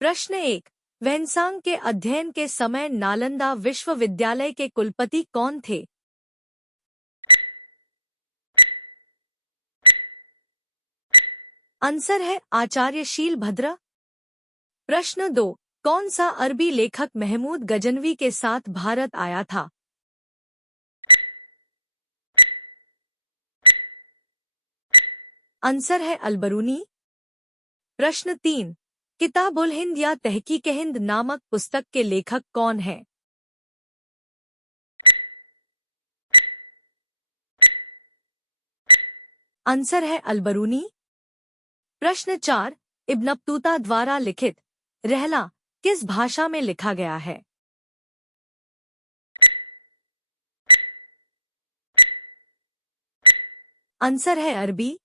प्रश्न 1। वैनसांग के अध्ययन के समय नालंदा विश्वविद्यालय के कुलपति कौन थे? आंसर है आचार्य शीलभद्र। प्रश्न 2। कौन सा अरबी लेखक महमूद गजनवी के साथ भारत आया था? आंसर है अलबरूनी। प्रश्न 3। किताबुल हिंद या तहकीक हिंद नामक पुस्तक के लेखक कौन है? आंसर है अलबरूनी। प्रश्न 4। इब्न बतूता द्वारा लिखित रहला किस भाषा में लिखा गया है? आंसर है अरबी।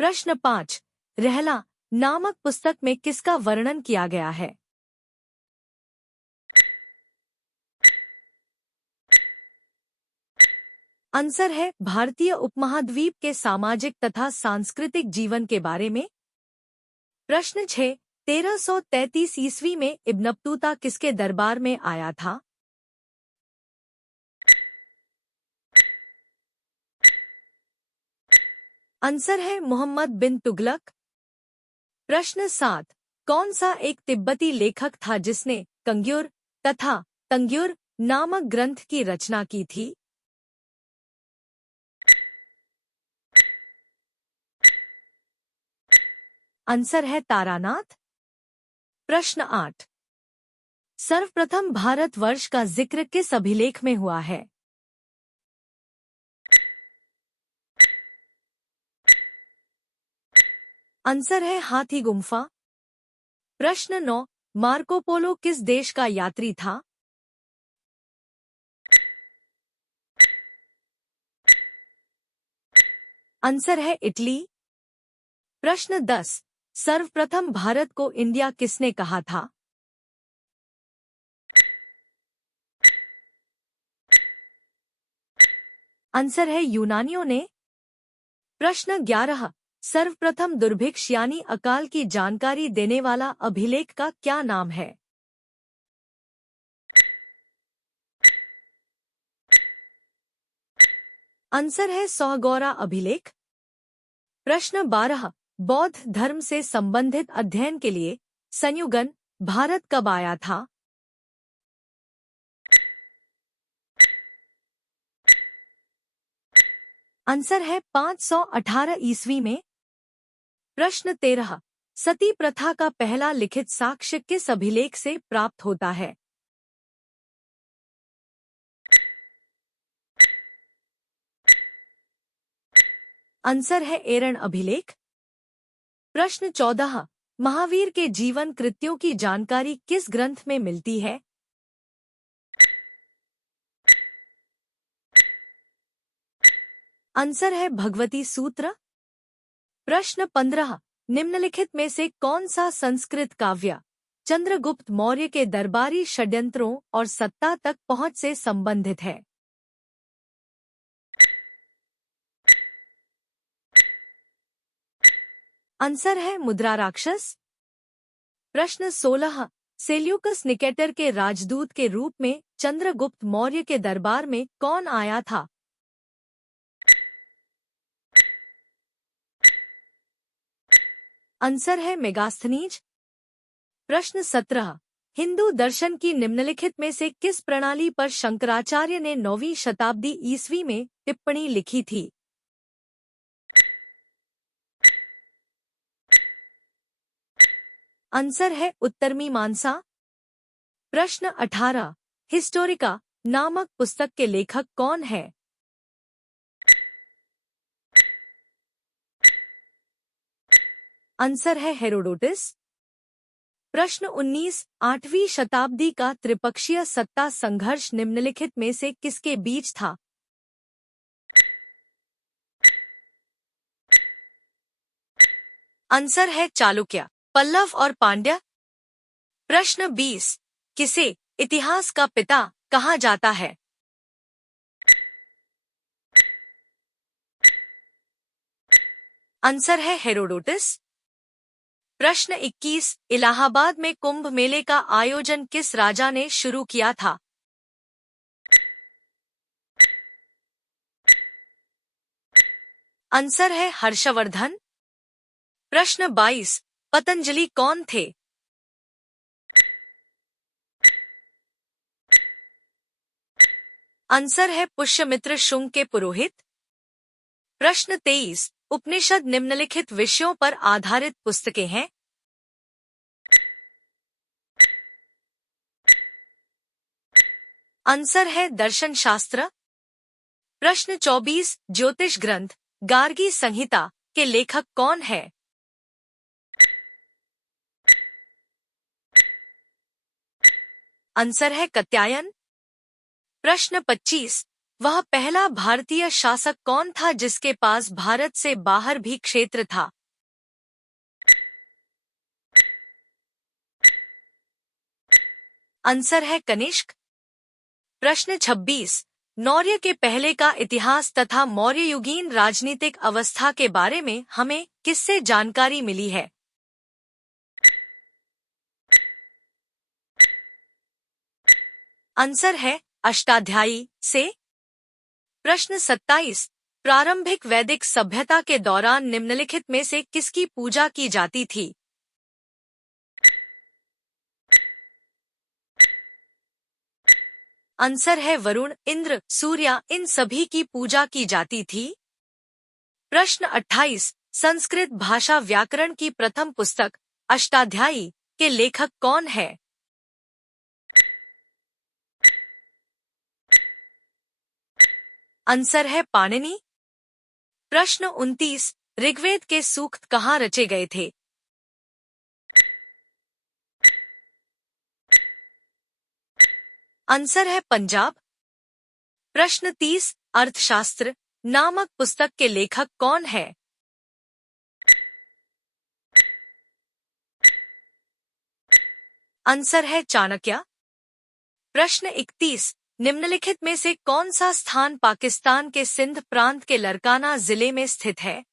प्रश्न 5। रहला नामक पुस्तक में किसका वर्णन किया गया है? आंसर है भारतीय उपमहाद्वीप के सामाजिक तथा सांस्कृतिक जीवन के बारे में। प्रश्न 6। 1333 ईस्वी में इब्न बतूता किसके दरबार में आया था? आंसर है मोहम्मद बिन तुगलक। प्रश्न 7। कौन सा एक तिब्बती लेखक था जिसने कंग्युर तथा तंग्युर नामक ग्रंथ की रचना की थी? आंसर है तारानाथ। प्रश्न 8। सर्वप्रथम भारतवर्ष का जिक्र किस अभिलेख में हुआ है? आंसर है हाथी गुम्फा। प्रश्न 9। मार्को पोलो किस देश का यात्री था? आंसर है इटली। प्रश्न 10। सर्वप्रथम भारत को इंडिया किसने कहा था? आंसर है यूनानियों ने। प्रश्न 11। सर्वप्रथम दुर्भिक्ष यानी अकाल की जानकारी देने वाला अभिलेख का क्या नाम है? आंसर है सौगौरा अभिलेख। प्रश्न 12। बौद्ध धर्म से संबंधित अध्ययन के लिए संयुगन भारत कब आया था? आंसर है 518 ईस्वी में। प्रश्न 13। सती प्रथा का पहला लिखित साक्ष्य किस अभिलेख से प्राप्त होता है? आंसर है एरन अभिलेख। प्रश्न 14। महावीर के जीवन कृत्यों की जानकारी किस ग्रंथ में मिलती है? आंसर है भगवती सूत्र। प्रश्न 15। निम्नलिखित में से कौन सा संस्कृत काव्य चंद्रगुप्त मौर्य के दरबारी षड्यंत्रों और सत्ता तक पहुंच से संबंधित है? आंसर है मुद्रा राक्षस। प्रश्न 16। सेल्यूकस निकेटर के राजदूत के रूप में चंद्रगुप्त मौर्य के दरबार में कौन आया था? आंसर है मेगास्थनीज। प्रश्न 17। हिंदू दर्शन की निम्नलिखित में से किस प्रणाली पर शंकराचार्य ने 9वीं शताब्दी ईस्वी में टिप्पणी लिखी थी? आंसर है उत्तरमीमांसा। प्रश्न 18। हिस्टोरिका नामक पुस्तक के लेखक कौन है? आंसर है हेरोडोटस। प्रश्न 19। 8वीं शताब्दी का त्रिपक्षीय सत्ता संघर्ष निम्नलिखित में से किसके बीच था? आंसर है चालुक्य पल्लव और पांड्य। प्रश्न 20। किसे इतिहास का पिता कहा जाता है? आंसर है हेरोडोटस। प्रश्न 21 इलाहाबाद में कुंभ मेले का आयोजन किस राजा ने शुरू किया था? आंसर है हर्षवर्धन। प्रश्न 22 पतंजलि कौन थे? आंसर है पुष्यमित्र शुंग के पुरोहित। प्रश्न 23 उपनिषद निम्नलिखित विषयों पर आधारित पुस्तकें हैं। आंसर है दर्शन शास्त्र। प्रश्न 24 ज्योतिष ग्रंथ गार्गी संहिता के लेखक कौन है? आंसर है कात्यायन। प्रश्न 25 वह पहला भारतीय शासक कौन था जिसके पास भारत से बाहर भी क्षेत्र था? आंसर है कनिष्क। प्रश्न 26 मौर्य के पहले का इतिहास तथा मौर्ययुगीन राजनीतिक अवस्था के बारे में हमें किससे जानकारी मिली है? आंसर है अष्टाध्यायी से। प्रश्न 27 प्रारंभिक वैदिक सभ्यता के दौरान निम्नलिखित में से किसकी पूजा की जाती थी? आंसर है वरुण, इंद्र, सूर्य इन सभी की पूजा की जाती थी। प्रश्न 28 संस्कृत भाषा व्याकरण की प्रथम पुस्तक अष्टाध्यायी के लेखक कौन है? आंसर है पाणिनि। प्रश्न 29 ऋग्वेद के सूक्त कहाँ रचे गए थे? आंसर है पंजाब। प्रश्न 30 अर्थशास्त्र नामक पुस्तक के लेखक कौन है? आंसर है चाणक्य। प्रश्न 31 निम्नलिखित में से कौन सा स्थान पाकिस्तान के सिंध प्रांत के लरकाना जिले में स्थित है?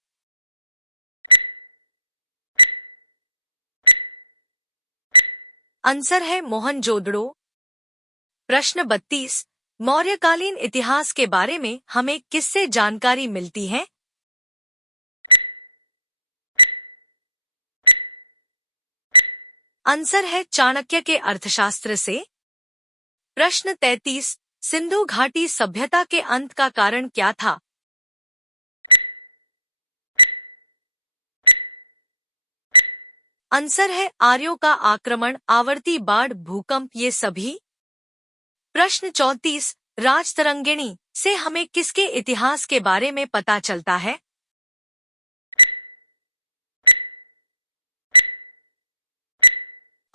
आंसर है मोहनजोदड़ो। प्रश्न 32 मौर्यकालीन इतिहास के बारे में हमें किससे जानकारी मिलती है? आंसर है चाणक्य के अर्थशास्त्र से। प्रश्न 33 सिंधु घाटी सभ्यता के अंत का कारण क्या था? आंसर है आर्यों का आक्रमण, आवर्ती बाढ़, भूकंप ये सभी। प्रश्न 34 राजतरंगिणी से हमें किसके इतिहास के बारे में पता चलता है?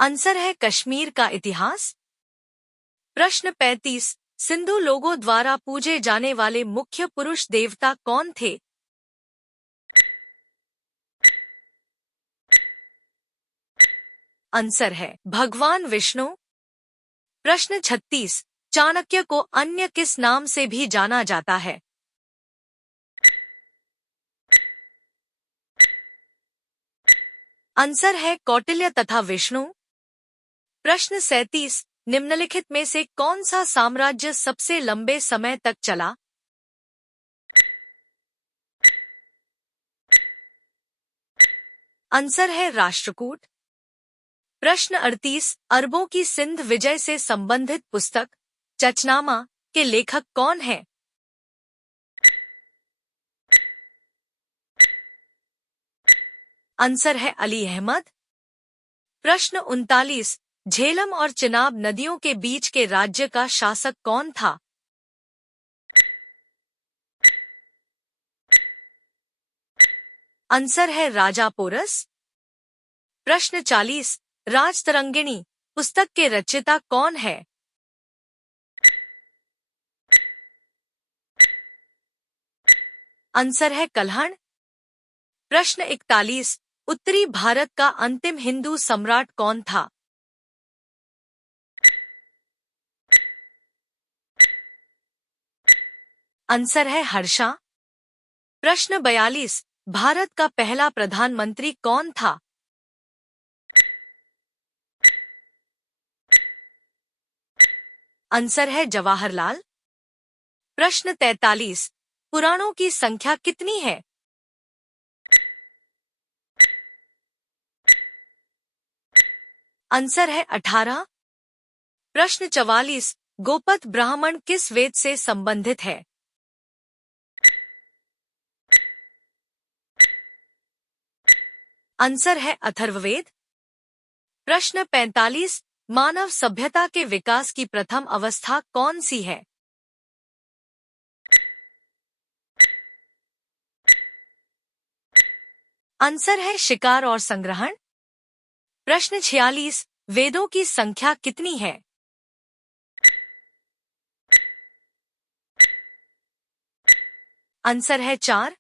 आंसर है कश्मीर का इतिहास। प्रश्न 35 सिंधु लोगों द्वारा पूजे जाने वाले मुख्य पुरुष देवता कौन थे? आंसर है भगवान विष्णु। प्रश्न 36 चाणक्य को अन्य किस नाम से भी जाना जाता है? आंसर है कौटिल्य तथा विष्णु। प्रश्न 37 निम्नलिखित में से कौन सा साम्राज्य सबसे लंबे समय तक चला? आंसर है राष्ट्रकूट। प्रश्न 38 अरबों की सिंध विजय से संबंधित पुस्तक चचनामा के लेखक कौन है? आंसर है अली अहमद। प्रश्न 39 झेलम और चिनाब नदियों के बीच के राज्य का शासक कौन था? आंसर है राजा पोरस। प्रश्न 40 राजतरंगिणी पुस्तक के रचयिता कौन है? आंसर है कल्हण। प्रश्न 41 उत्तरी भारत का अंतिम हिंदू सम्राट कौन था? आंसर है हर्षा। प्रश्न 42 भारत का पहला प्रधानमंत्री कौन था? आंसर है जवाहरलाल। प्रश्न 43, पुराणों की संख्या कितनी है? आंसर है 18। प्रश्न 44, गोपथ ब्राह्मण किस वेद से संबंधित है? आंसर है अथर्ववेद। प्रश्न 45, मानव सभ्यता के विकास की प्रथम अवस्था कौन सी है? आंसर है शिकार और संग्रहण। प्रश्न 46, वेदों की संख्या कितनी है? आंसर है 4।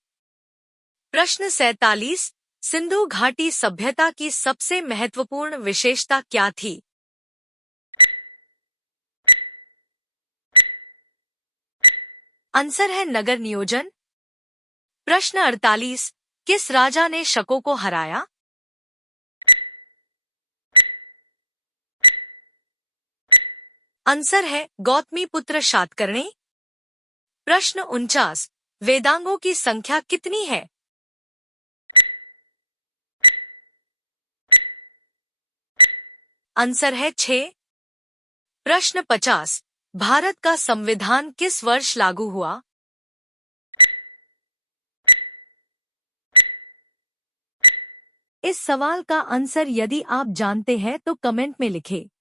प्रश्न 47, सिंधु घाटी सभ्यता की सबसे महत्वपूर्ण विशेषता क्या थी? आंसर है नगर नियोजन। प्रश्न 48, किस राजा ने शकों को हराया? आंसर है गौतमीपुत्र शातकर्णी। प्रश्न 49, वेदांगों की संख्या कितनी है? आंसर है 6। प्रश्न 50, भारत का संविधान किस वर्ष लागू हुआ? इस सवाल का आंसर यदि आप जानते हैं तो कमेंट में लिखें।